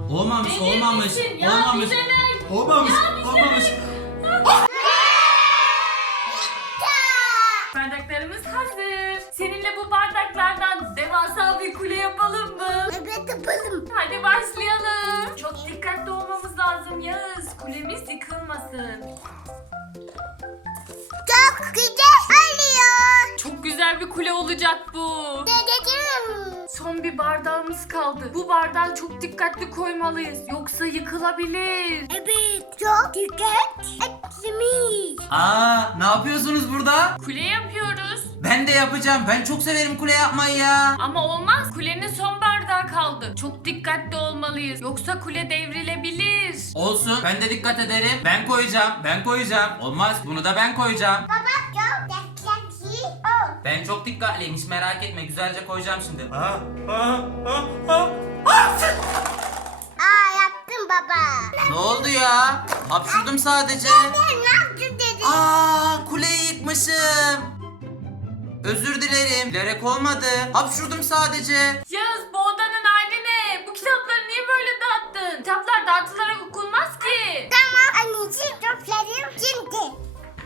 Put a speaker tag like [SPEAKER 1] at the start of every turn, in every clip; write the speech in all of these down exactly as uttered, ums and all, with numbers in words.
[SPEAKER 1] Olmamış,
[SPEAKER 2] Benim
[SPEAKER 1] olmamış,
[SPEAKER 2] için ya,
[SPEAKER 1] olmamış.
[SPEAKER 2] bize ver.
[SPEAKER 1] Olmamış,
[SPEAKER 2] Ya, bize
[SPEAKER 1] olmamış.
[SPEAKER 2] Bardaklarımız hazır. Seninle bu bardaklardan devasa bir kule yapalım mı?
[SPEAKER 3] Evet yapalım.
[SPEAKER 2] Hadi başlayalım. Çok dikkatli olmamız lazım Yağız. Kulemiz yıkılmasın.
[SPEAKER 3] Çok güzel oluyor.
[SPEAKER 2] Çok güzel bir kule olacak bu.
[SPEAKER 3] Dedeciğim.
[SPEAKER 2] Son bir bardağımız kaldı. Bu bardağı çok dikkatli koymalıyız. Yoksa yıkılabilir.
[SPEAKER 3] Evet. Çok dikkat etmiş.
[SPEAKER 1] Aa, ne yapıyorsunuz burada?
[SPEAKER 2] Kule yapıyoruz.
[SPEAKER 1] Ben de yapacağım. Ben çok severim kule yapmayı ya.
[SPEAKER 2] Ama olmaz. Kulenin son bardağı kaldı. Çok dikkatli olmalıyız. Yoksa kule devrilebilir.
[SPEAKER 1] Olsun. Ben de dikkat ederim. Ben koyacağım. Ben koyacağım. Olmaz. Bunu da ben koyacağım.
[SPEAKER 3] Baba çok dikkatli ol.
[SPEAKER 1] Ben çok dikkatliyim. Hiç merak etme. Güzelce koyacağım şimdi. Aa, aa, aa, aa.
[SPEAKER 3] Aa yaptım baba.
[SPEAKER 1] Ne oldu ya? Hapşurdum sadece.
[SPEAKER 3] Ben ne yaptın dedi.
[SPEAKER 1] Aa, kuleyi yıkmışım. Özür dilerim. Bilerek olmadı. Hapşurdum sadece.
[SPEAKER 2] Yağız, bu odanın hali ne? Bu kitapları niye böyle dağıttın? Kitaplar dağıtılarak okunmaz ki.
[SPEAKER 3] Tamam anneciğim topladım şimdi.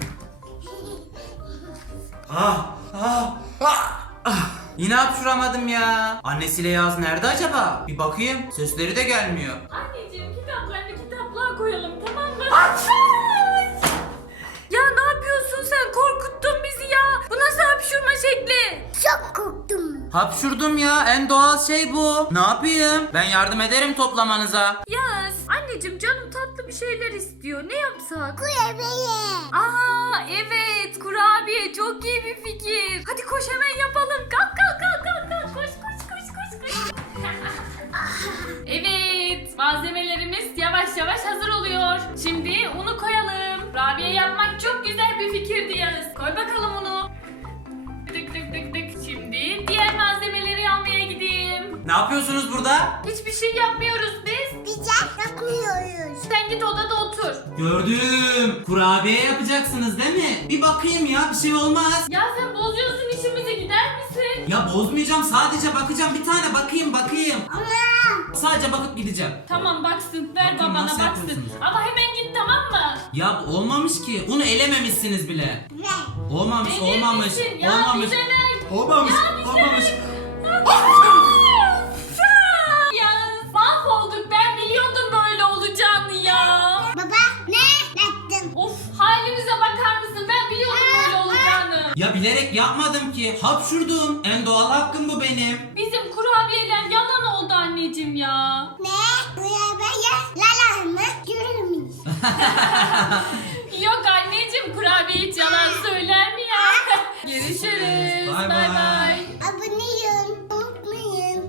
[SPEAKER 1] Ah, ah, ah, ah. Yine hapşuramadım ya. Annesiyle Yağız nerede acaba? Bir bakayım. Sesleri de gelmiyor.
[SPEAKER 2] Anneciğim, kitaplarını kitaplığa koyalım, tamam mı? Ya ne yapıyorsun sen? Korkuttun bizi ya. Bu nasıl hapşurma şekli?
[SPEAKER 3] Çok korktum.
[SPEAKER 1] Hapşurdum ya. En doğal şey bu. Ne yapayım? Ben yardım ederim toplamanıza.
[SPEAKER 2] Yağız, anneciğim canım tatlı bir şeyler istiyor. Ne yapsak?
[SPEAKER 3] Kurabiye.
[SPEAKER 2] Aa evet, kurabiye çok iyi bir fikir. Hadi koş, hemen yapalım. Kalk kalk kalk kalk kalk. Koş koş koş koş koş. Evet, malzemelerimiz yavaş yavaş hazır oluyor. Şimdi unu koyalım. Kurabiye yapmak çok güzel bir fikirdi Yağız. Koy bakalım unu. Tık tık tık tık. Şimdi diğer malzemeleri almaya gideyim.
[SPEAKER 1] Ne yapıyorsunuz burada?
[SPEAKER 2] Hiçbir şey yapmıyoruz biz.
[SPEAKER 3] Güzel yapmıyoruz.
[SPEAKER 2] Sen git odada otur.
[SPEAKER 1] Gördüm. Kurabiye yapacaksınız değil mi? Bir bakayım ya. Bir şey olmaz.
[SPEAKER 2] Ya sen bozuyorsun işimizi, gider misin?
[SPEAKER 1] Ya bozmayacağım. Sadece bakacağım. Bir tane bakayım bakayım.
[SPEAKER 3] Ama.
[SPEAKER 1] Sadece bakıp gideceğim.
[SPEAKER 2] Tamam baksın, ver
[SPEAKER 1] Bakın
[SPEAKER 2] babana
[SPEAKER 1] nasıl
[SPEAKER 2] baksın.
[SPEAKER 1] yapıyorsunuz?
[SPEAKER 2] Ama hemen git, tamam mı?
[SPEAKER 1] Ya olmamış ki. Unu elememişsiniz bile.
[SPEAKER 3] Ver.
[SPEAKER 1] Olmamış,
[SPEAKER 2] Verir
[SPEAKER 1] olmamış.
[SPEAKER 2] misin? Ya
[SPEAKER 1] Olmamış.
[SPEAKER 2] bize ver.
[SPEAKER 1] Olmamış,
[SPEAKER 2] Ya bize
[SPEAKER 1] olmamış.
[SPEAKER 2] Ya mahvolduk, ben biliyordum böyle olacağını ya.
[SPEAKER 3] Baba ne yaptın?
[SPEAKER 2] Of, halimize bakar mısın? Ben biliyordum böyle olacağını.
[SPEAKER 1] Ya bilerek yapmadım ki. Hapşurdum. En doğal hakkım bu benim.
[SPEAKER 2] Bizim kurabiyeler yalan oldu anneciğim ya.
[SPEAKER 3] Ne? Kurabiye lala mı? Yürümüş.
[SPEAKER 2] Yok anneciğim, kurabiye hiç yalan söyler mi ya? Görüşürüz.
[SPEAKER 1] Bay
[SPEAKER 2] Bay
[SPEAKER 1] bay.
[SPEAKER 2] bay.